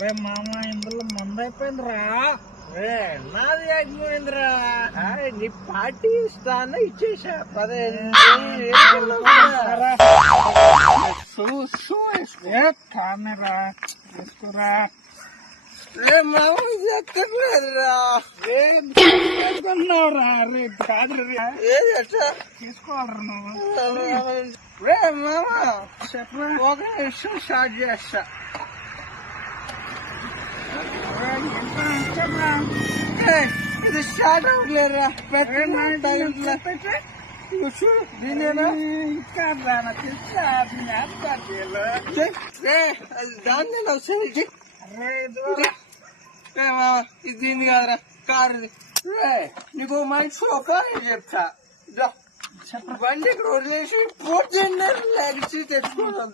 రే మామ ఇందులో మందు అయిపోయిందిరా. రే నాది అయిపోయిందిరా. నీ పార్టీ ఇస్తాను ఇచ్చేసా 15,000 కానరా తీసుకురా. రే మామ ఎక్కర్లేదురా. కొన్నావురా. రే కాదు ఏది ఎట్లా తీసుకోవాలరా నువ్వు. రే మామ చెప్పరా. ఒక నిమిషం స్టార్ట్ చేస్తా. చెప్పరా. ఇది స్టార్ట్ అవ్వలేరా. పెట్టిన దీనేనా ఇంకా దాని దాన్ని వస్తుంది. ఇది దీన్ని కాదురా కారు. నీకు మంచి ఒక చెప్తా. బండి ఇక్కడ వదిలేసి పూర్తి తెచ్చుకోవడం.